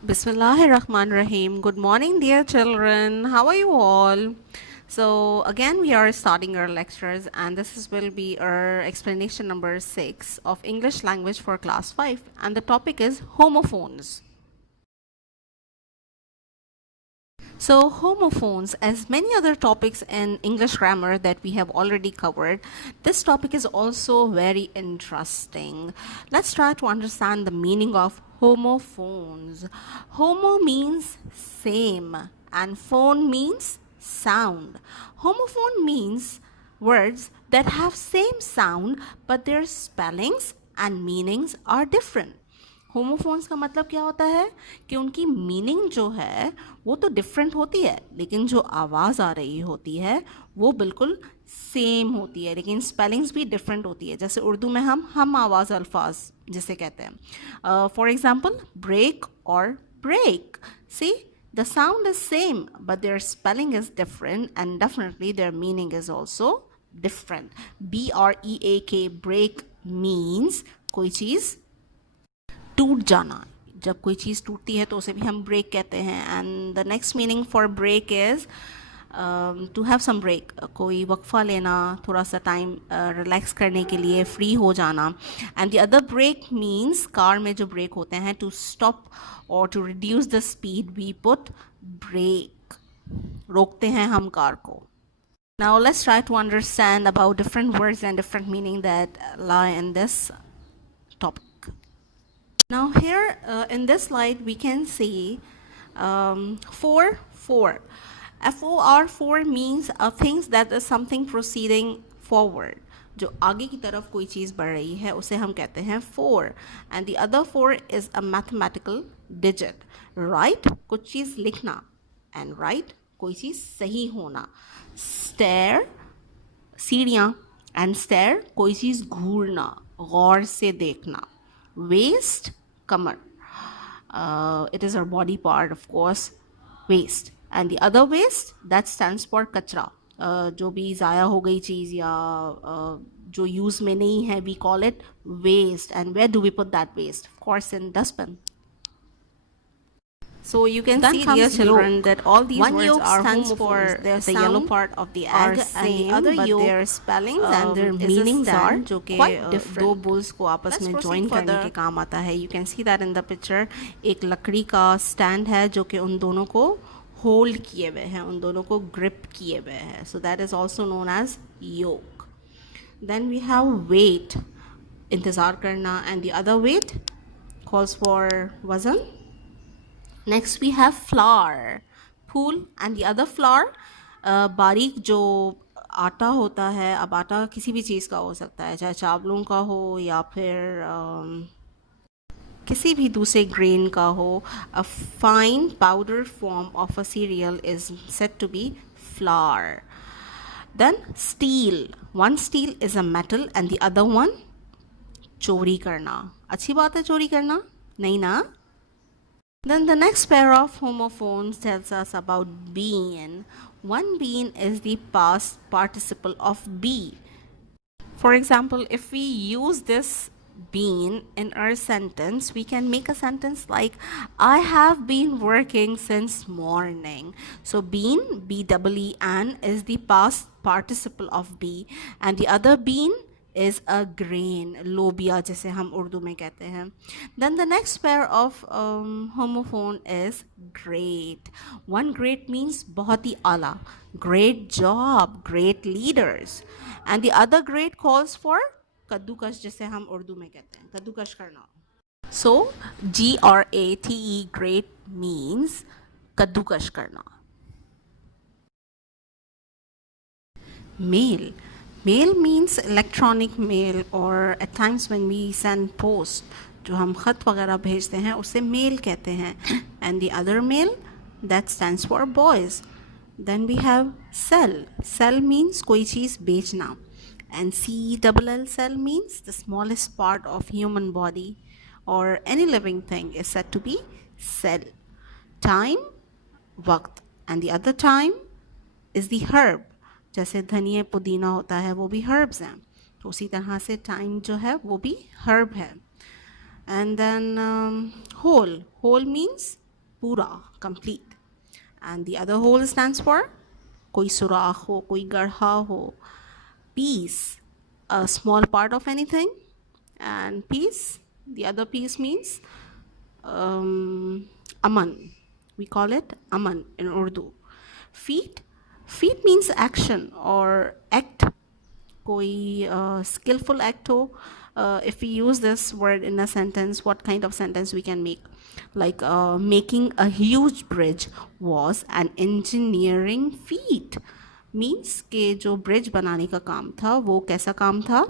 Bismillahirrahmanirrahim. Good morning, dear children. How are you all? So again, we are starting our lectures, and will be our explanation number 6 of English language for class 5, and the topic is homophones. So, homophones, as many other topics in English grammar that we have already covered, this topic is also very interesting. Let's try to understand the meaning of homophones. Homo means same, and phone means sound. Homophone means words that have same sound but their spellings and meanings are different. Homophones का मतलब क्या होता है कि उनकी meaning जो है वो तो डिफरेंट होती है, लेकिन जो आवाज़ आ रही होती है वो बिल्कुल सेम होती है, लेकिन स्पेलिंग्स भी डिफरेंट होती है. जैसे उर्दू में हम आवाज़ अल्फाज जिसे कहते हैं. फॉर एग्जाम्पल ब्रेक और brake. See, the sound is same but their spelling is different, and definitely their meaning is also different. break, break means कोई चीज़ टूट जाना. जब कोई चीज़ टूटती है तो उसे भी हम ब्रेक कहते हैं. And the next meaning for break is to have some break, कोई वक्फा लेना, थोड़ा सा टाइम रिलैक्स करने के लिए, फ्री हो जाना. And the other brake means car में जो ब्रेक होते हैं, टू स्टॉप और to reduce the speed we put brake, रोकते हैं हम कार को. Now let's try to understand about different words and different meaning that lie in this topic. Now here in this slide we can see four. FOR means things that is something proceeding forward. जो आगे की तरफ कोई चीज़ बढ़ रही है उसे हम कहते हैं four. And the other four is a mathematical digit. Right, कुछ चीज़ लिखना, and right, कोई चीज़ सही होना. Stare, सीढ़ियाँ, and stare, कोई चीज़ घूरना, गौर से देखना. Waist, Qamar, it is our body part, of course, waist. And the other waist, that stands for कचरा. जो भी ज़ाया हो गई चीज़ या जो यूज़ में नहीं है, we call it waste. And where do we put that waste? Of course in dustbin. So you can Then see, dear comes children, yolk. that all these One words yolk are stands homophones. for Their the yellow sound part of the are egg, and the same, other but yolk, their spellings and their is a meanings are stand, जो कि quite दो different. Bulls को आपस Let's में proceed join करने further. के काम आता है. You can see that in the picture. एक लकड़ी का स्टैंड है जो कि उन दोनों को होल्ड किए हुए हैं, उन दोनों को ग्रिप किए हुए हैं. So that is also known as yoke. Then we have wait, इंतज़ार करना, and the other wait calls for वज़न. Next we have flour, fool, and the other flour, बारीक जो आटा होता है. अब आटा किसी भी चीज़ का हो सकता है, चाहे चावलों का हो या फिर किसी भी दूसरे ग्रेन का हो. A fine powder form of a cereal is said to be flour. Then steel, one steel is a metal and the other one चोरी करना. अच्छी बात है चोरी करना, नहीं ना? Then the next pair of homophones tells us about being. One being is the past participle of be. For example, if we use this been in our sentence, we can make a sentence like I have been working since morning. So been, B-E-E-N, is the past participle of be, and the other been is a grain, लोबिया जिसे हम उर्दू में कहते हैं. Then the next pair of homophone is great. One great means बहुत ही आला, great job, great leaders. And the other great calls for कद्दूकश जिसे हम उर्दू में कहते हैं, कद्दूकश करना. So GRATE, great, means कद्दूकश करना. Mail. Mail means electronic mail, or at times when we send post, जो हम ख़त वगैरह भेजते हैं उसे मेल कहते हैं. And the other mail, that stands for boys. Then we have sell. Sell means कोई चीज़ बेचना. And CELL, cell, means the smallest part of human body or any living thing is said to be cell. Time, वक्त, and the other time is the herb. जैसे धनिया पुदीना होता है वो भी herbs हैं, तो उसी तरह से time जो है वो भी herb है. And then whole. Whole means pura, complete. And the other hole stands for koi surakh ho, koi garha ho. Piece, a small part of anything. And piece, the other piece means aman. We call it aman in Urdu. Feet, feet means action or act. कोई skillful act हो. If we use this word in a sentence, what kind of sentence we can make? Like making a huge bridge was an engineering feat. Means कि जो bridge बनाने का काम था वो कैसा काम था?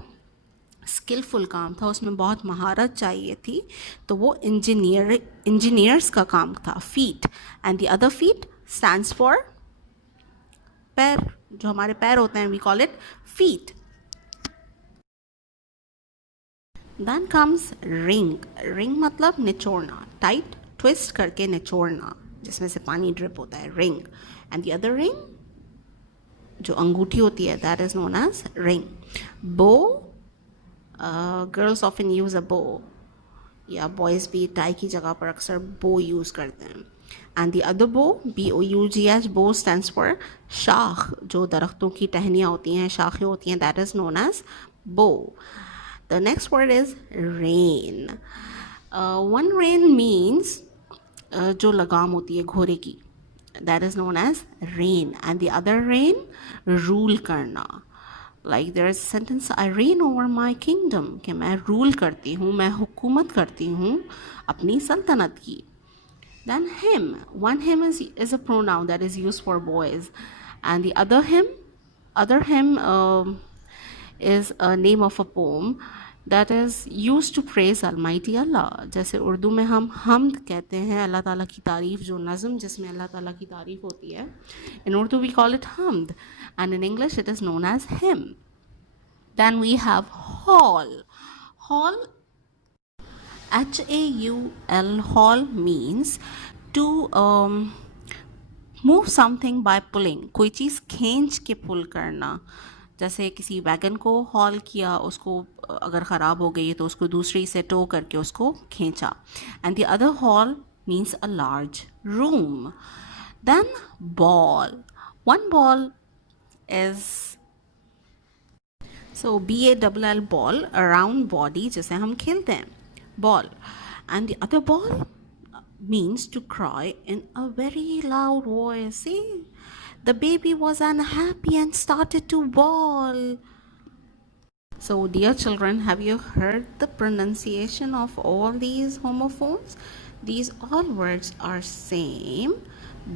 स्किलफुल काम था, उसमें बहुत महारत चाहिए थी, तो वो इंजीनियर्स का काम था. Feat. And the other feet stands for पैर. जो हमारे पैर होते हैं we call it feet. Then comes wring. Wring मतलब निचोड़ना, टाइट ट्विस्ट करके निचोड़ना, जिसमें से पानी ड्रिप होता है, wring. And the other ring जो अंगूठी होती है that is known as ring. Bow, girls often use a bow, या बॉयज़ भी टाई की जगह पर अक्सर बो यूज़ करते हैं. एंड द अदर बो, BOUGH, बो स्टैंड्स फॉर शाख. जो दरख्तों की टहनियाँ होती हैं, शाखें होती हैं, दैट इज़ नोन एज बो. The next word is rein. One rein means जो लगाम होती है घोड़े की, that is known as rein. And the other rein, rule करना. Like there is a sentence, I reign over my kingdom, कि मैं rule करती हूँ, मैं हुकूमत करती हूँ अपनी सल्तनत की. Then him. One him is a pronoun that is used for boys. And the other him is a name of a poem that is used to praise Almighty Allah. जैसे उर्दू में हम हमद कहते हैं, अल्लाह ताला की तारीफ़, जो नज़म जिसमें अल्लाह ताला की तारीफ़ होती है. In Urdu we call it hamd, and in English it is known as hymn. Then we have haul. Haul, HAUL, haul means to move something bye pulling. कोई चीज़ खींच के पुल करना. जैसे किसी वैगन को हॉल किया, उसको अगर ख़राब हो गई तो उसको दूसरी से टो करके उसको खींचा. And the other hall means a large room. Then ball. One ball is BALL, ball, a round body जिसे हम खेलते हैं, ball. And the other bawl means to cry in a very loud voice. See, the baby was unhappy and started to bawl. So dear children, have you heard the pronunciation of all these homophones? These all words are same,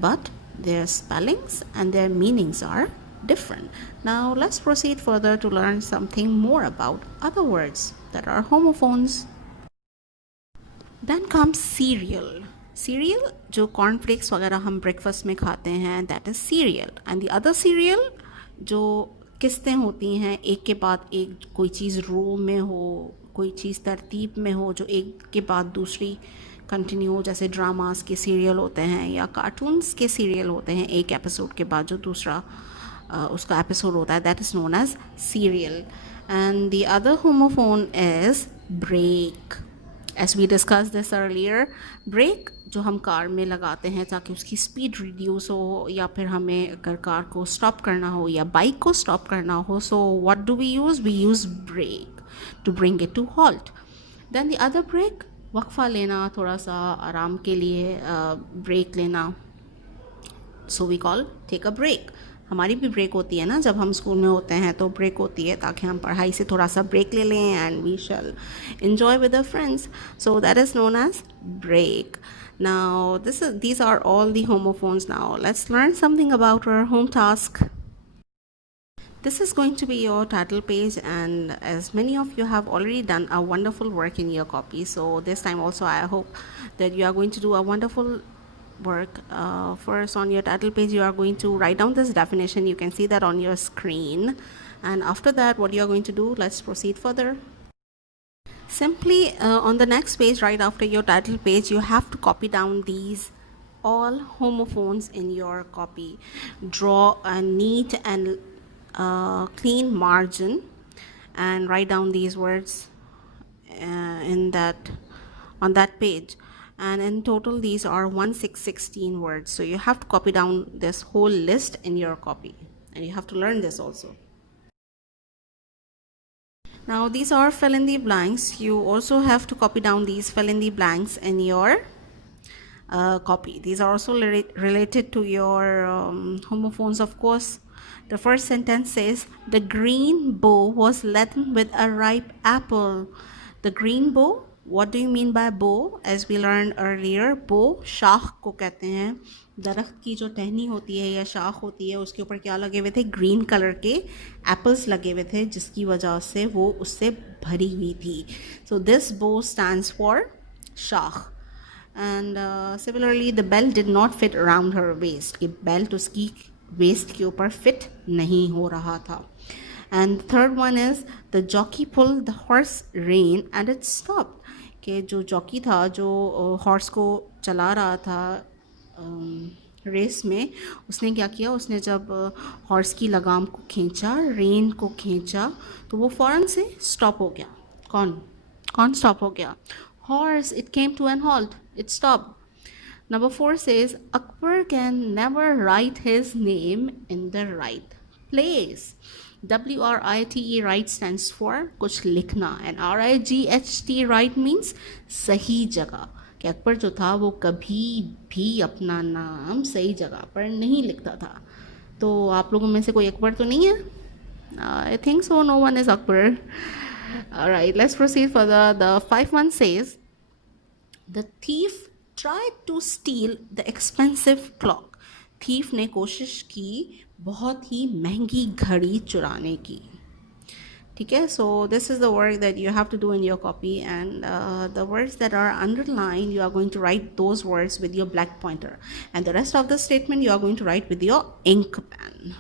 but their spellings and their meanings are different. Now let's proceed further to learn something more about other words that are homophones. Then comes cereal. Cereal जो cornflakes वगैरह हम breakfast में खाते हैं, that is serial. And the other serial जो किस्तें होती हैं, एक के बाद एक कोई चीज़ रो में हो, कोई चीज़ तरतीब में हो, जो एक के बाद दूसरी कंटिन्यू हो, जैसे ड्रामास के सीरियल होते हैं या कार्टून्स के सीरियल होते हैं, एक एपिसोड के बाद जो दूसरा उसका एपिसोड होता है, that is known as serial. And the other homophone is brake. As we discussed this earlier, brake जो हम कार में लगाते हैं ताकि उसकी स्पीड रिड्यूस हो, या फिर हमें अगर कार को स्टॉप करना हो या बाइक को स्टॉप करना हो, so what do we use break to bring it to halt. Then the other break, वक्फा लेना, थोड़ा सा आराम के लिए ब्रेक लेना, so we call take a break. हमारी भी ब्रेक होती है ना, जब हम स्कूल में होते हैं तो ब्रेक होती है ताकि हम पढ़ाई से थोड़ा सा ब्रेक ले लें and we shall enjoy with our friends. So that is known as break. Now these are all the homophones. Now let's learn something about our home task. This is going to be your title page, and as many of you have already done a wonderful work in your copy, so this time also I hope that you are going to do a wonderful work. First, on your title page you are going to write down this definition. You can see that on your screen, and after that what you are going to do, let's proceed further. Simply on the next page, right after your title page, you have to copy down these all homophones in your copy. Draw a neat and clean margin and write down these words on that page. and in total these are 1616 words. So you have to copy down this whole list in your copy, and you have to learn this also. Now these are fill in the blanks. You also have to copy down these fill in the blanks in your copy. These are also related to your homophones, of course. The first sentence says, the green bow was laden with a ripe apple. The green bow, what do you mean by bow? As we learned earlier, bow शाख को कहते हैं. दरख्त की जो टहनी होती है या शाख होती है, उसके ऊपर क्या लगे हुए थे? ग्रीन कलर के एप्पल्स लगे हुए थे, जिसकी वजह से वो उससे भरी हुई थी. सो दिस बो स्टैंड्स फॉर शाख. And similarly the belt did not fit around her waist. कि बेल्ट उसकी वेस्ट के ऊपर फिट नहीं हो रहा था. And third one is the jockey pulled the horse rein and it stopped. कि जो जॉकी था, जो हॉर्स को चला रहा था रेस में, उसने क्या किया? उसने जब हॉर्स की लगाम को खींचा, रेन को खींचा, तो वो फ़ौरन से स्टॉप हो गया. कौन कौन स्टॉप हो गया? Horse. It came to an halt. It stopped. Number 4 says Akbar can never write his name in the right place. WRITE, right, stands for कुछ लिखना, and RIGHT, right, means सही जगह. कि अकबर जो था वो कभी भी अपना नाम सही जगह पर नहीं लिखता था. तो आप लोगों में से कोई अकबर तो नहीं है? I think so. No one is Akbar. All right, let's proceed further. The 5-1 says the thief tried to steal the expensive clock. Thief ने कोशिश की बहुत ही महंगी घड़ी चुराने की. ठीक है? So this is the work that you have to do in your copy, and the words that are underlined, you are going to write those words with your black pointer, and the rest of the statement you are going to write with your ink pen.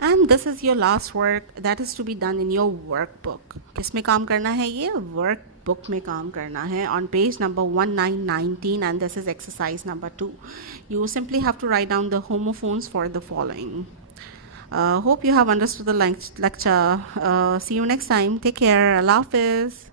And this is your last work that is to be done in your workbook. किसमें काम करना है? ये workbook में काम करना है, on page number 1919, and this is exercise number 2. You simply have to write down the homophones for the following. Hope you have understood the lecture. See you next time. Take care. Allah Hafiz.